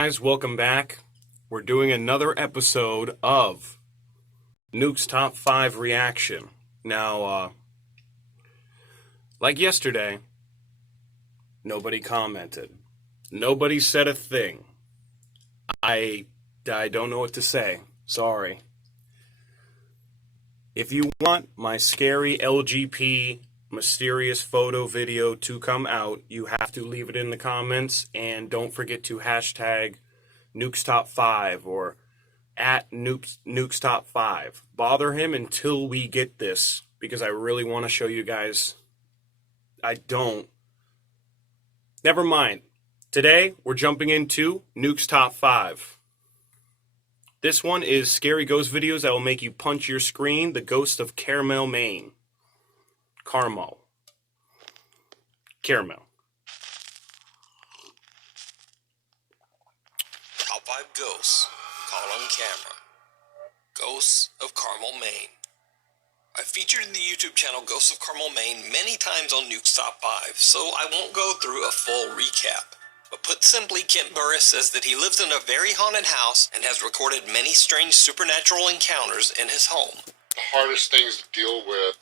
Guys, welcome back. We're doing another episode of Nuke's Top 5 Reaction. Now, like yesterday, nobody commented. Nobody said a thing. I don't know what to say. Sorry. If you want my scary LGP mysterious photo video to come out, you have to leave it in the comments, and don't forget to hashtag Nuke's Top 5 or at Nuke's Top 5. Bother him until we get this, because I really want to show you guys. I don't. Never mind. Today, we're jumping into Nuke's Top 5. This one is scary ghost videos that will make you punch your screen. The Ghost of Caramel, Maine. Caramel. Top 5 Ghosts Caught on Camera. Ghosts of Carmel, Maine. I featured in the YouTube channel Ghosts of Carmel, Maine many times on Nuke's Top 5, so I won't go through a full recap. But put simply, Kent Burris says that he lives in a very haunted house and has recorded many strange supernatural encounters in his home. The hardest things to deal with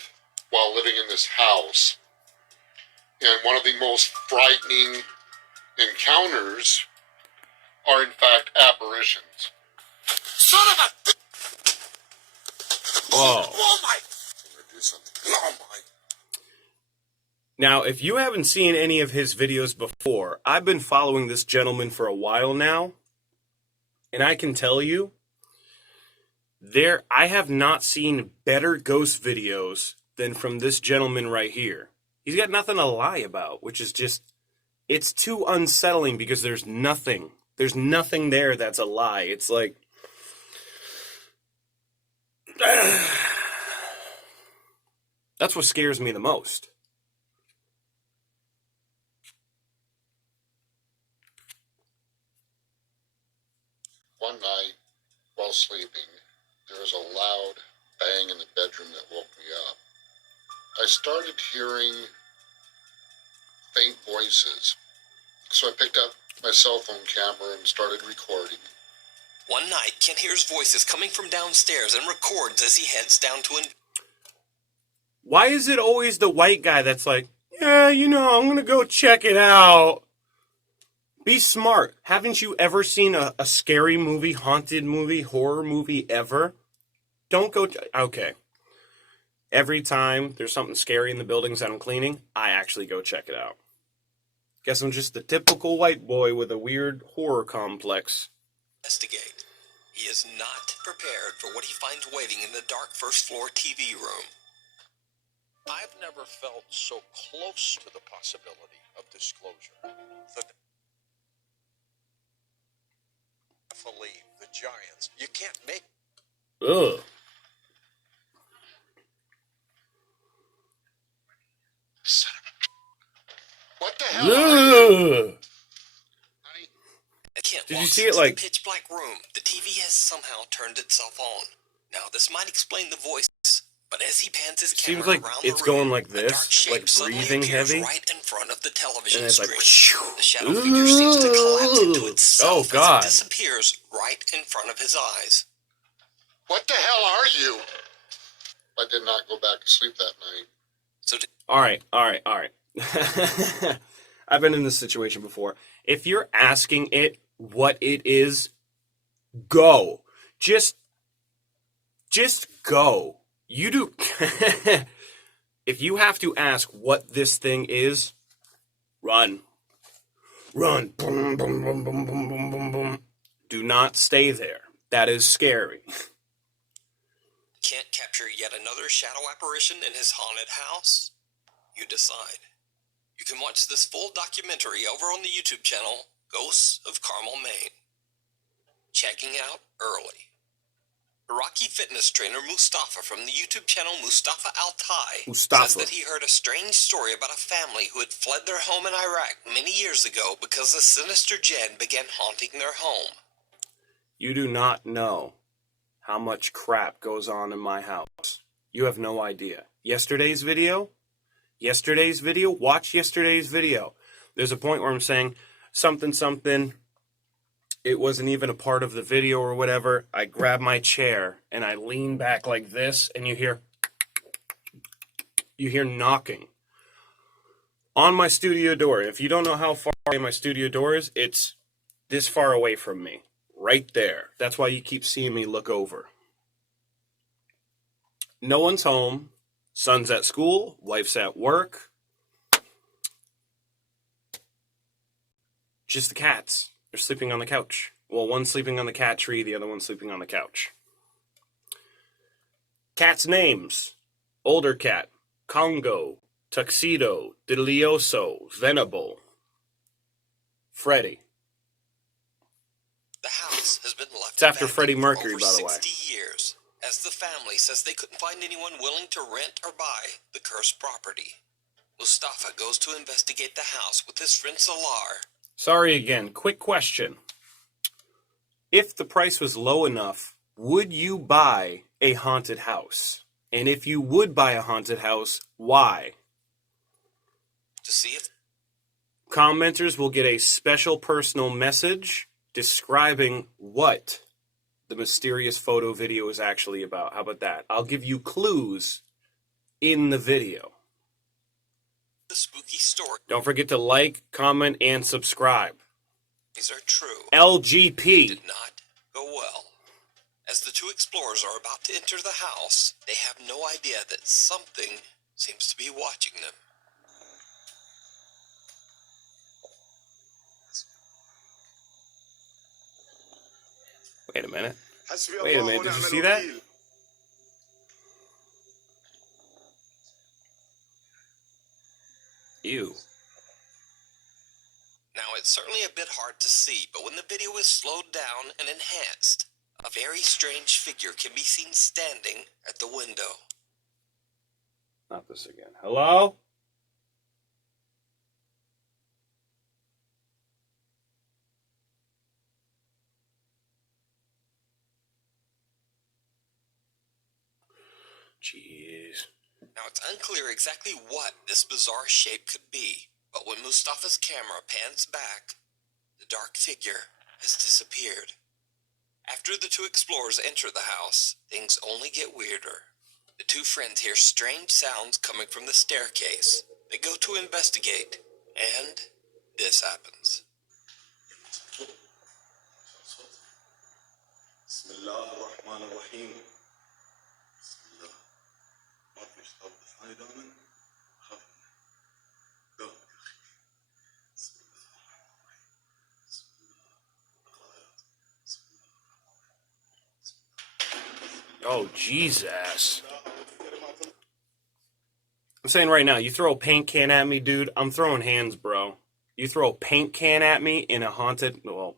while living in this house, and one of the most frightening encounters are in fact apparitions. Son of a... Whoa. Oh my... I'm gonna do something. Oh my... Now, if you haven't seen any of his videos before, I've been following this gentleman for a while now, and I can tell you, I have not seen better ghost videos than from this gentleman right here. He's got nothing to lie about, which is just, it's too unsettling because there's nothing there that's a lie. It's like, that's what scares me the most. One night, while sleeping, there was a loud bang in the bedroom that woke me up. I started hearing faint voices, so I picked up my cell phone camera and started recording. One night, Kent hears voices coming from downstairs and records as he heads down to Why is it always the white guy that's like, yeah, I'm going to go check it out? Be smart. Haven't you ever seen a scary movie, haunted movie, horror movie ever? Don't go... Okay. Every time there's something scary in the buildings that I'm cleaning, I actually go check it out. Guess I'm just the typical white boy with a weird horror complex. investigate. He is not prepared for what he finds waiting in the dark first-floor TV room. I've never felt so close to the possibility of disclosure. Definitely the giants. You can't make... Ugh. Son of a... What the hell are you? Kent Did you walks see it, into like... the pitch-black room. The TV has somehow turned itself on. Now, this might explain the voice, but as he pans his camera Seems like around it's the room, going like a dark this, shape like suddenly breathing appears heavy. right in front of the television And it's like... screen. The shadow figure seems to collapse into itself God. as it disappears right in front of his eyes. What the hell are you? I did not go back to sleep that night. So All right. I've been in this situation before. If you're asking it what it is, go. Just go. You do. If you have to ask what this thing is, run. Boom, boom, boom, boom, boom, boom, boom, boom. Do not stay there. That is scary. Can't capture yet another shadow apparition in his haunted house? You decide. You can watch this full documentary over on the YouTube channel, Ghosts of Carmel, Maine. Checking out early. Iraqi fitness trainer Mustafa from the YouTube channel Mustafa Altai says that he heard a strange story about a family who had fled their home in Iraq many years ago because a sinister jinn began haunting their home. You do not know how much crap goes on in my house. You have no idea. Yesterday's video, watch yesterday's video. There's a point where I'm saying something, it wasn't even a part of the video or whatever. I grab my chair and I lean back like this, and you hear knocking on my studio door. If you don't know how far away my studio door is, it's this far away from me, right there. That's why you keep seeing me look over. No one's home. Son's at school. Wife's at work. Just the cats. They're sleeping on the couch. Well, one's sleeping on the cat tree, the other one's sleeping on the couch. Cats' names: older cat, Congo, Tuxedo, Didelioso, Venable, Freddy. The house has been left It's after abandoned Freddie for Mercury, over by the way. 60 years, as the family says they couldn't find anyone willing to rent or buy the cursed property. Mustafa goes to investigate the house with his friend Salar. Sorry again, quick question. If the price was low enough, would you buy a haunted house? And if you would buy a haunted house, why? To see if Commenters will get a special personal message describing what the mysterious photo video is actually about. How about that? I'll give you clues in the video. the spooky stories Don't forget to like, comment, and subscribe. are true. LGP. Did not go well. As the two explorers are about to enter the house, they have no idea that something seems to be watching them. Wait a minute. Wait a minute. Did you see that? Ew. Now, it's certainly a bit hard to see, but when the video is slowed down and enhanced, a very strange figure can be seen standing at the window. Not this again. Hello? Jeez. Now, it's unclear exactly what this bizarre shape could be, but when Mustafa's camera pans back, the dark figure has disappeared. After the two explorers enter the house, things only get weirder. The two friends hear strange sounds coming from the staircase. They go to investigate, and this happens. Oh, Jesus. I'm saying right now, you throw a paint can at me, dude, I'm throwing hands, bro. You throw a paint can at me in a haunted... Well,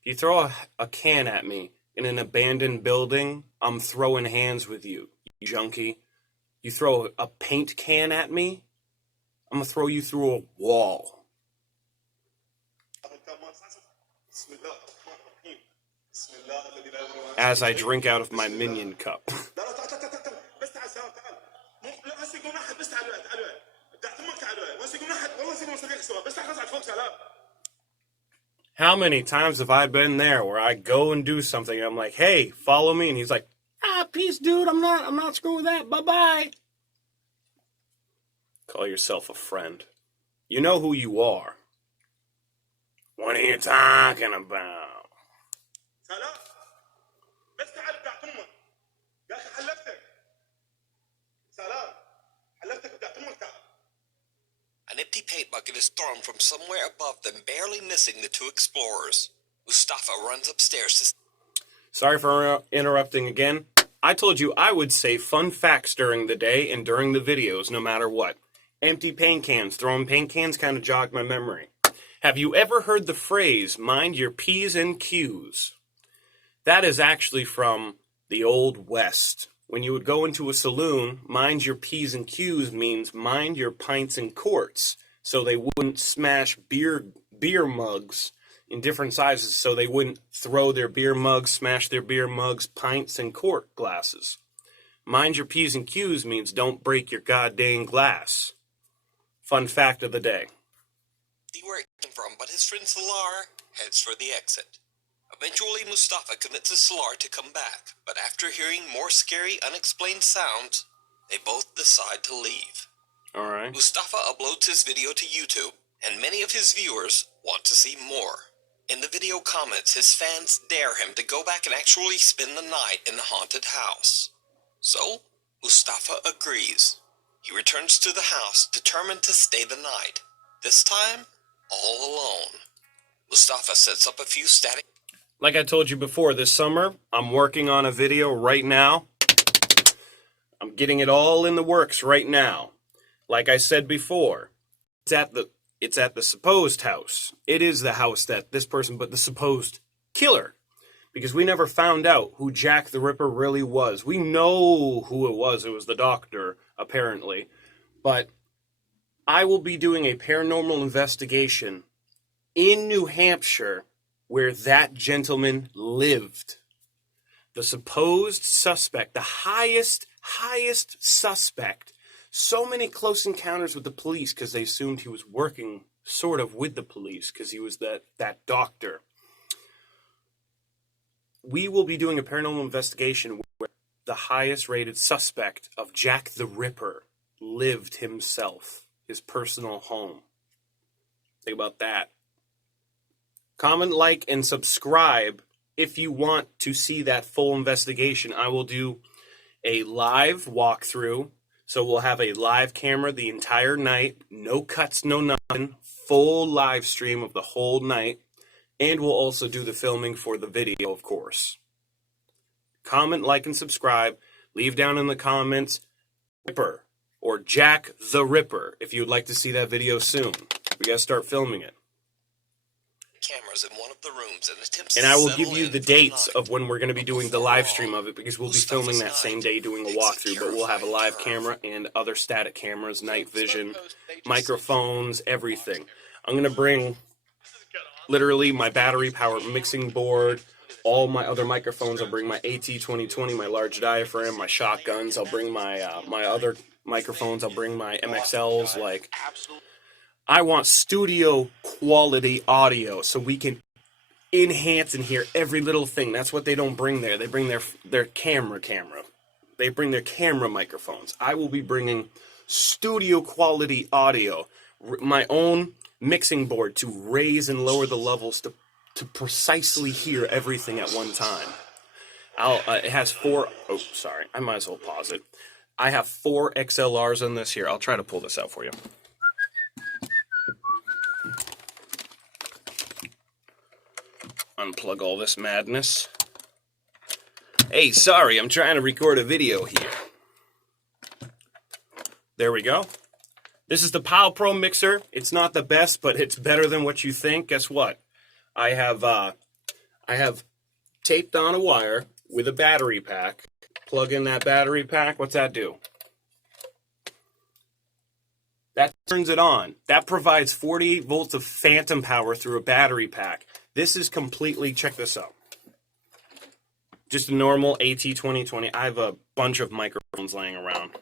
if you throw a can at me in an abandoned building, I'm throwing hands with you, you junkie. You throw a paint can at me, I'm going to throw you through a wall. As I drink out of my minion cup. How many times have I been there where I go and do something and I'm like, hey, follow me, and he's like, peace, dude, I'm not screwing with that, bye-bye. Call yourself a friend. You know who you are. What are you talking about? An empty paint bucket is thrown from somewhere above them, barely missing the two explorers. Mustafa runs upstairs to... Sorry for interrupting again. I told you I would say fun facts during the day and during the videos, no matter what. Empty paint cans, throwing paint cans kind of jogged my memory. Have you ever heard the phrase, mind your P's and Q's? That is actually from the Old West. When you would go into a saloon, mind your P's and Q's means mind your pints and quarts, so they wouldn't smash beer mugs in different sizes, so they wouldn't throw their beer mugs, smash their beer mugs, pints, and quart glasses. Mind your P's and Q's means don't break your goddamn glass. Fun fact of the day. See where it came from, but his friend Salar heads for the exit. Eventually, Mustafa convinces Salar to come back, but after hearing more scary, unexplained sounds, they both decide to leave. Alright. Mustafa uploads his video to YouTube, and many of his viewers want to see more. In the video comments, his fans dare him to go back and actually spend the night in the haunted house. So, Mustafa agrees. He returns to the house, determined to stay the night. This time, all alone. Mustafa sets up a few static... Like I told you before, this summer, I'm working on a video right now. I'm getting it all in the works right now. Like I said before, it's at the supposed house. It is the house that this person, but the supposed killer. Because we never found out who Jack the Ripper really was. We know who it was. It was the doctor, apparently. But I will be doing a paranormal investigation in New Hampshire where that gentleman lived. The supposed suspect, the highest suspect. So many close encounters with the police because they assumed he was working sort of with the police because he was that doctor. We will be doing a paranormal investigation where the highest rated suspect of Jack the Ripper lived himself, his personal home. Think about that. Comment, like, and subscribe if you want to see that full investigation. I will do a live walkthrough. So we'll have a live camera the entire night. No cuts, no nothing. Full live stream of the whole night. And we'll also do the filming for the video, of course. Comment, like, and subscribe. Leave down in the comments Ripper or Jack the Ripper if you'd like to see that video soon. We gotta start filming it. cameras in one of the rooms and attempts And to I will settle give you in the for the dates night. of when we're going to be doing the live stream of it, because we'll be filming that same day doing a walkthrough, but we'll have a live camera and other static cameras, night vision, microphones, everything. I'm going to bring literally my battery powered mixing board, all my other microphones. I'll bring my AT2020, my large diaphragm, my shotguns. I'll bring my my other microphones. I'll bring my MXLs. Like, I want studio quality audio so we can enhance and hear every little thing. That's what they don't bring there. They bring their camera. They bring their camera microphones. I will be bringing studio quality audio, my own mixing board to raise and lower the levels to precisely hear everything at one time. It has four... Oh, sorry. I might as well pause it. I have 4 XLRs on this here. I'll try to pull this out for you. Unplug all this madness. Hey, sorry, I'm trying to record a video here. There we go. This is the Pow Pro mixer. It's not the best, but it's better than what you think. Guess what? I have taped on a wire with a battery pack. Plug in that battery pack. What's that do? That turns it on. That provides 48 volts of phantom power through a battery pack. This is completely, check this out. Just a normal AT2020. I have a bunch of microphones laying around.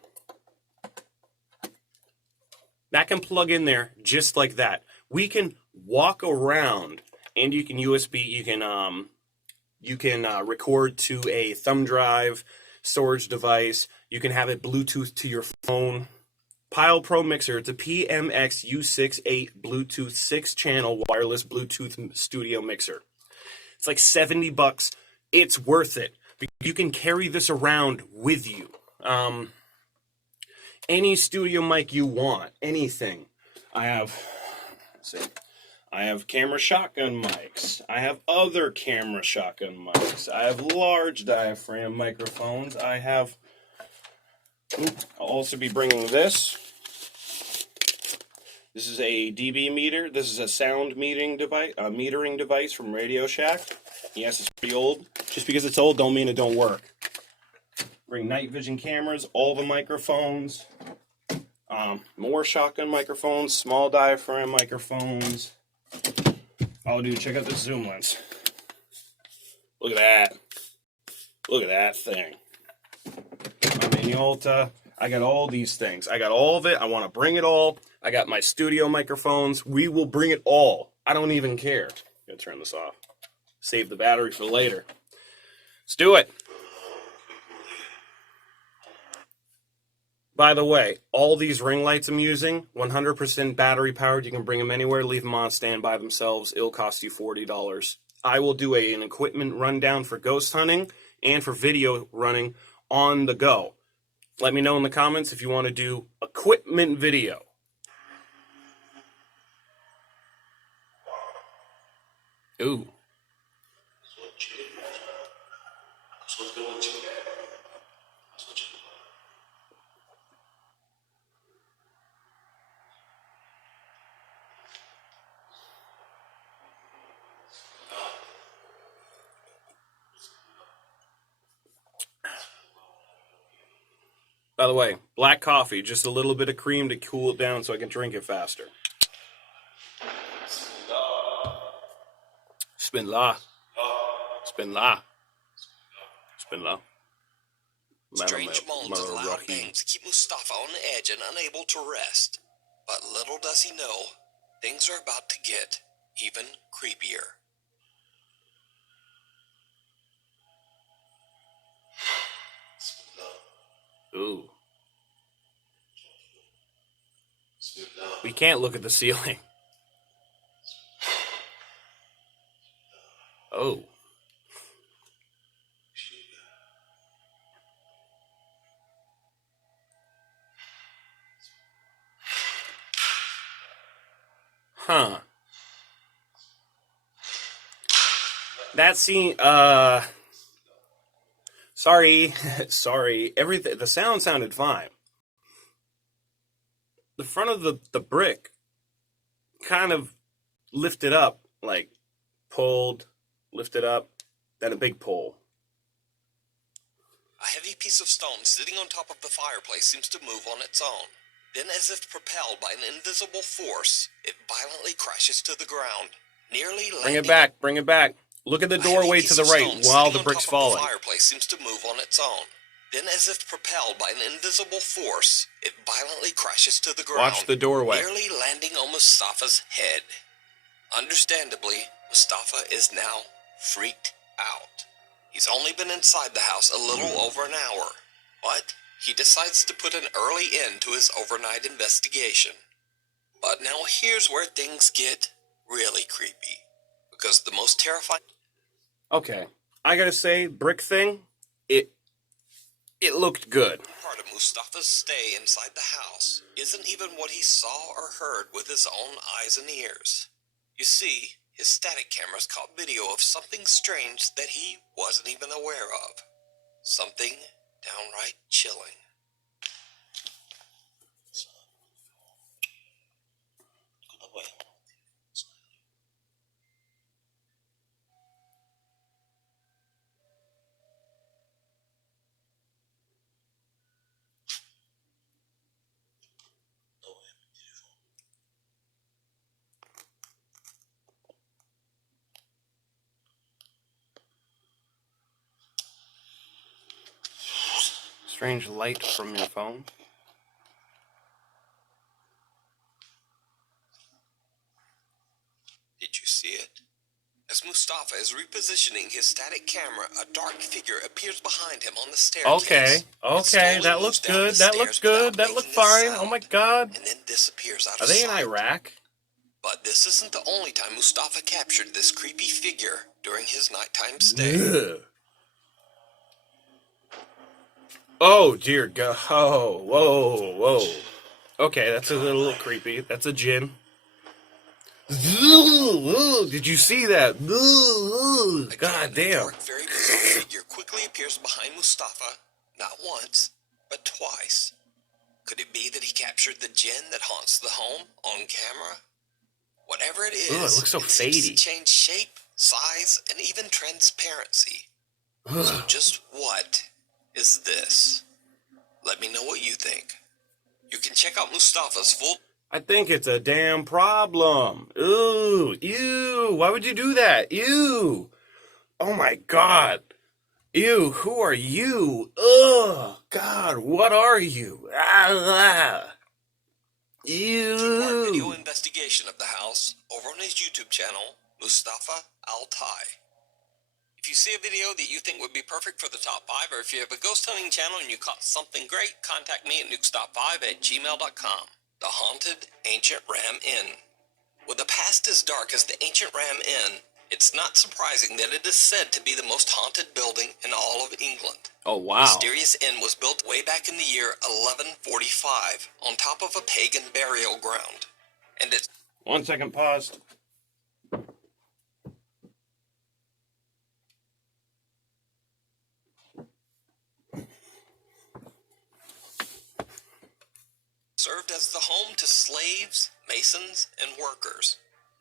That can plug in there just like that. We can walk around, and you can USB, you can record to a thumb drive, storage device. You can have it Bluetooth to your phone. Pile Pro Mixer, it's a PMX U68 Bluetooth 6-channel wireless Bluetooth studio mixer. It's like $70. It's worth it. You can carry this around with you. Any studio mic you want, anything. I have camera shotgun mics. I have other camera shotgun mics. I have large diaphragm microphones. I'll also be bringing this. This is a dB meter. This is a sound metering device from Radio Shack. Yes, it's pretty old. Just because it's old don't mean it don't work. Bring night vision cameras, all the microphones, more shotgun microphones, small diaphragm microphones. Oh, dude, check out this zoom lens. Look at that. Look at that thing. My Minolta. I got all these things. I got all of it. I want to bring it all. I got my studio microphones. We will bring it all. I don't even care. I'm going to turn this off. Save the battery for later. Let's do it. By the way, all these ring lights I'm using, 100% battery powered. You can bring them anywhere, leave them on stand by themselves. It'll cost you $40. I will do an equipment rundown for ghost hunting and for video running on the go. Let me know in the comments if you want to do equipment video. Ooh. By the way, black coffee, just a little bit of cream to cool it down so I can drink it faster. Bismillah. Bismillah. Bismillah. Strange moans and loud bangs keep Mustafa on the edge and unable to rest. But little does he know, things are about to get even creepier. Ooh. We can't look at the ceiling. Oh. Huh. That scene, sorry, sorry. Everything, the sound sounded fine. The front of the brick kind of lifted up, like pulled, lifted up, then a big pull. A heavy piece of stone sitting on top of the fireplace seems to move on its own. Then, as if propelled by an invisible force, it violently crashes to the ground, nearly landing... Bring it back, bring it back. Look at the doorway to the right while the brick's falling. The fireplace seems to move on its own. Then, as if propelled by an invisible force, it violently crashes to the ground. Watch the doorway. Nearly landing on Mustafa's head. Understandably, Mustafa is now freaked out. He's only been inside the house a little over an hour, but he decides to put an early end to his overnight investigation. But now here's where things get really creepy, because the most terrifying... Okay, I gotta say, brick thing, it looked good. Part of Mustafa's stay inside the house isn't even what he saw or heard with his own eyes and ears. You see, his static cameras caught video of something strange that he wasn't even aware of. Something downright chilling. Strange light from your phone. Did you see it? As Mustafa is repositioning his static camera, a dark figure appears behind him on the staircase. Okay, that looks good, that looks good, that looked fine, oh my god. And then disappears out Are of they in sight. Iraq? But this isn't the only time Mustafa captured this creepy figure during his nighttime stay. Ugh. Oh dear god, oh, whoa, whoa. Okay, that's a little creepy, that's a djinn. Did you see that? God damn. A dark, very bizarre figure quickly appears behind Mustafa, not once, but twice. Could it be that he captured the jinn that haunts the home on camera? Whatever it is, Ugh, it looks so seems to fadey. change shape, size, and even transparency. So just what is this? Let me know what you think. You can check out Mustafa's full... I think it's a damn problem. Ooh, ew, why would you do that? Ew. Oh my god. Ew, who are you? Ugh, god, what are you? two-part video Ew. investigation of the house over on his YouTube channel, Mustafa Altai. If you see a video that you think would be perfect for the top 5, or if you have a ghost hunting channel and you caught something great, contact me at nukestop5@gmail.com. The Haunted Ancient Ram Inn. With a past as dark as the Ancient Ram Inn, it's not surprising that it is said to be the most haunted building in all of England. Oh, The wow. mysterious inn was built way back in the year 1145 on top of a pagan burial ground. And it's 1 second, paused. served as the home to slaves, masons, and workers.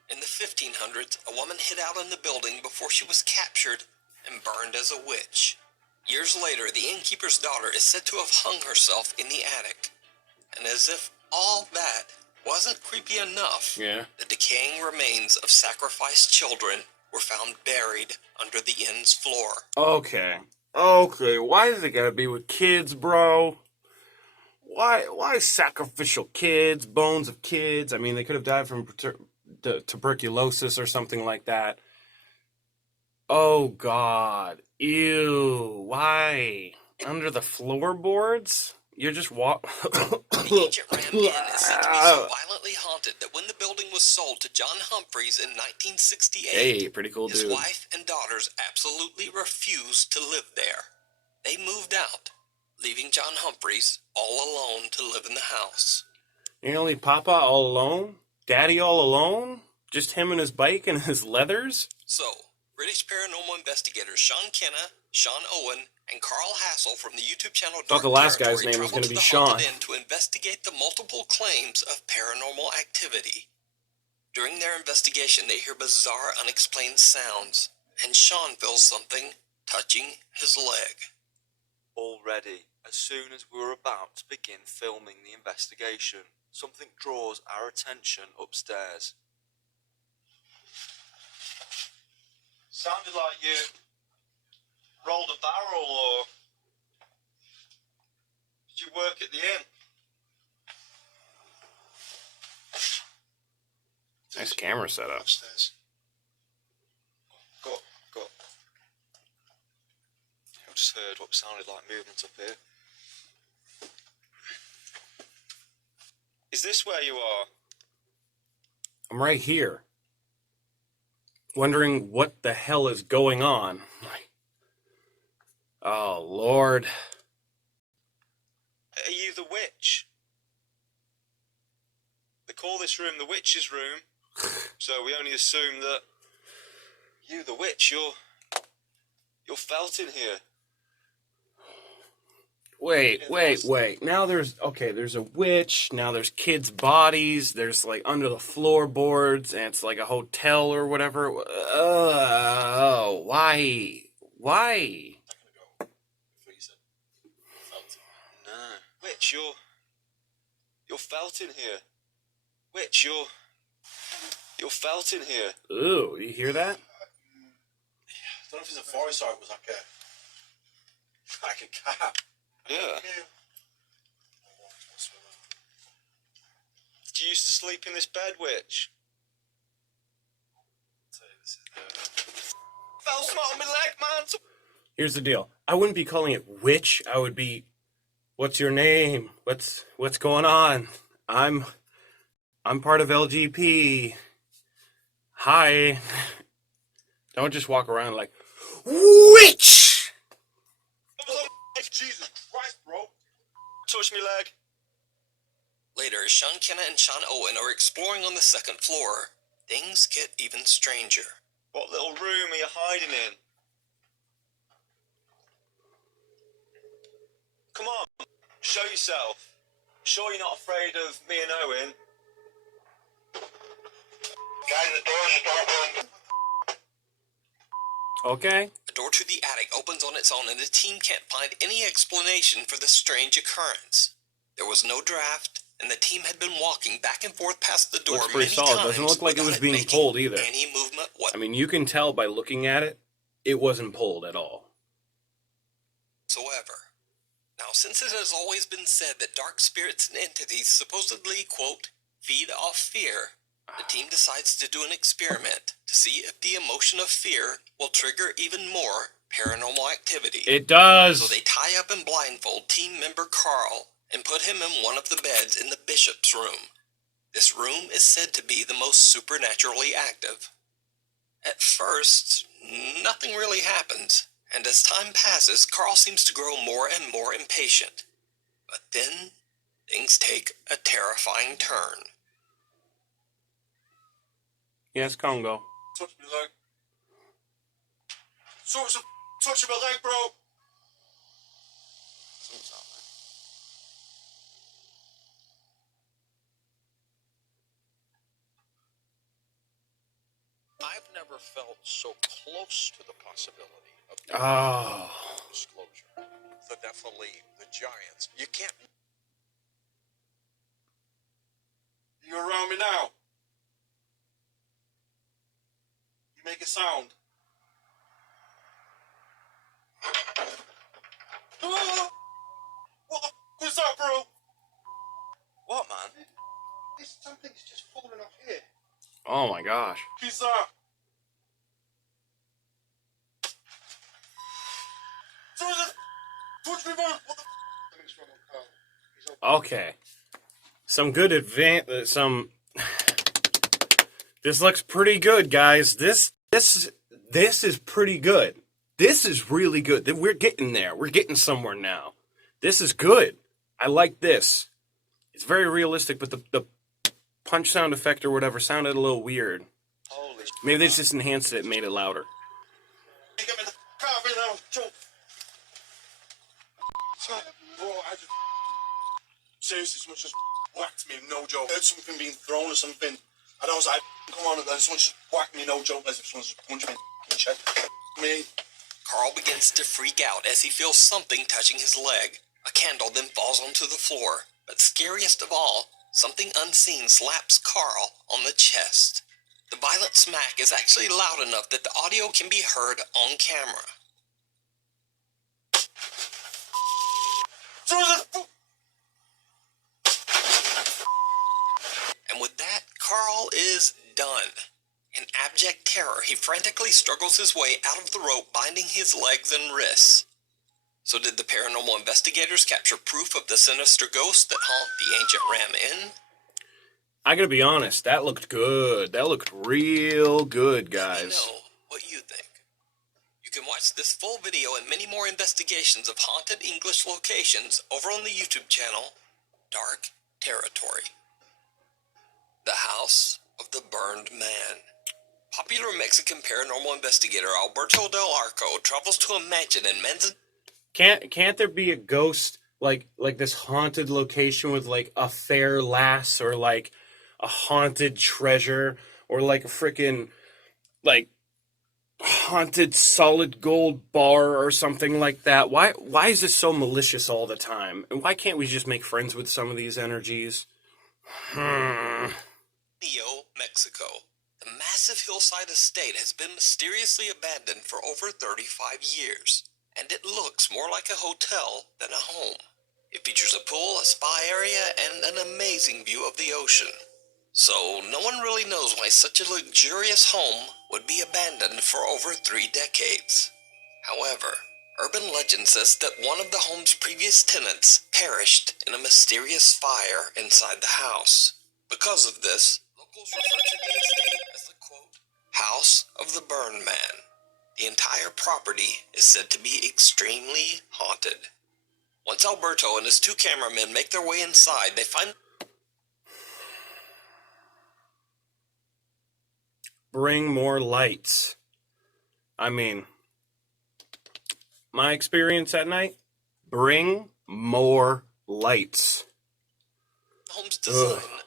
In the 1500s, a woman hid out in the building before she was captured and burned as a witch. Years later, the innkeeper's daughter is said to have hung herself in the attic. And as if all that wasn't creepy enough, the decaying remains of sacrificed children were found buried under the inn's floor. Okay, why does it gotta be with kids, bro? Why sacrificial kids, bones of kids? I mean, they could have died from tuberculosis or something like that. Oh, God. Ew. Why? Under the floorboards? You're just The ancient Ram Inn is said to be so violently haunted that when the building was sold to John Humphreys in 1968, hey, pretty cool his dude. wife and daughters absolutely refused to live there. They moved out, leaving John Humphreys all alone to live in the house. You're gonna leave Papa all alone? Daddy all alone? Just him and his bike and his leathers? So, British paranormal investigators Sean Kenna, Sean Owen, and Carl Hassel from the YouTube channel Dark Thought the last guy's Territory name was traveled gonna be to the Sean. haunted inn to investigate the multiple claims of paranormal activity. During their investigation, they hear bizarre, unexplained sounds, and Sean feels something touching his leg. Already, as soon as we were about to begin filming the investigation, something draws our attention upstairs. Sounded like you rolled a barrel, or did you work at the inn? Nice camera setup. Upstairs. Got. I just heard what sounded like movement up here. Is this where you are? I'm right here. Wondering what the hell is going on. Oh, Lord. Are you the witch? They call this room the witch's room, so we only assume that you, the witch, you're felt in here. Wait. Now there's a witch. Now there's kids' bodies. There's like under the floorboards, and it's like a hotel or whatever. Oh, why? No, witch, you're felt in here. Witch, you're felt in here. Ooh, you hear that? I don't know if it's a forest or it was like a cat. Yeah. Did you used to sleep in this bed, witch? Fell flat on my leg, man. Here's the deal. I wouldn't be calling it witch. I would be, what's your name? What's going on? I'm part of LGP. Hi. Don't just walk around like, witch! Jesus Christ, bro. Touch me leg. Later, as Sean Kenna and Sean Owen are exploring on the second floor, things get even stranger. What little room are you hiding in? Come on, show yourself. Sure you're not afraid of me and Owen? Guys, the door's just open. Okay. The door to the attic opens on its own, and the team can't find any explanation for the strange occurrence. There was no draft, and the team had been walking back and forth past the door Looks pretty many solid. times Doesn't look like it was without being making pulled either. any movement I mean, you can tell by looking at it, it wasn't pulled at all. whatsoever. Now, since it has always been said that dark spirits and entities supposedly, quote, feed off fear, The team decides to do an experiment to see if the emotion of fear will trigger even more paranormal activity. It does. So they tie up and blindfold team member Carl and put him in one of the beds in the bishop's room. This room is said to be the most supernaturally active. At first, nothing really happens, and as time passes, Carl seems to grow more and more impatient. But then, things take a terrifying turn. Yes, Congo. Touch me leg. Touch my leg, bro. I've never felt so close to the possibility of Oh. disclosure. The Nephilim, the giants. You can't. You around me now? You make a sound. Ah! What the f was that, bro? What, man? Something's just falling off here. Oh my gosh. Who's that? Touch me, man! What the Something's wrong with Carl. He's open. Okay. Some good This looks pretty good, guys. This is pretty good. This is really good. We're getting there. We're getting somewhere now. This is good. I like this. It's very realistic, but the punch sound effect or whatever sounded a little weird. Holy shit. Maybe they just enhanced it and made it louder. Get me the car, right now, Joe. Bro, I just... Seriously, someone just whacked me, no joke. I heard something being thrown or something. And I was like, come on, and then someone just whacked me, no joke, as if someone just punched me in the chest. Me. Carl begins to freak out as he feels something touching his leg. A candle then falls onto the floor. But scariest of all, something unseen slaps Carl on the chest. The violent smack is actually loud enough that the audio can be heard on camera. And with that, Carl is done. In abject terror, he frantically struggles his way out of the rope binding his legs and wrists. So did the paranormal investigators capture proof of the sinister ghosts that haunt the ancient Ram Inn? I gotta be honest, that looked good. That looked real good, Let me guys. know what you think. You can watch this full video and many more investigations of haunted English locations over on the YouTube channel, Dark Territory. The House of the Burned Man. Popular Mexican paranormal investigator Alberto Del Arco travels to a mansion in Manzanillo. Can't there be a ghost like this haunted location with like a fair lass or like a haunted treasure or like a freaking like haunted solid gold bar or something like that? Why is this so malicious all the time? And why can't we just make friends with some of these energies? Mexico. The massive hillside estate has been mysteriously abandoned for over 35 years, and it looks more like a hotel than a home. It features a pool, a spa area, and an amazing view of the ocean. So no one really knows why such a luxurious home would be abandoned for over 3 decades. However, urban legend says that one of the home's previous tenants perished in a mysterious fire inside the house. Because of this, locals refer to the estate as the, quote, House of the Burned Man. The entire property is said to be extremely haunted. Once Alberto and his 2 cameramen make their way inside, they find... Bring more lights. I mean, my experience at night, bring more lights. home's design. Ugh.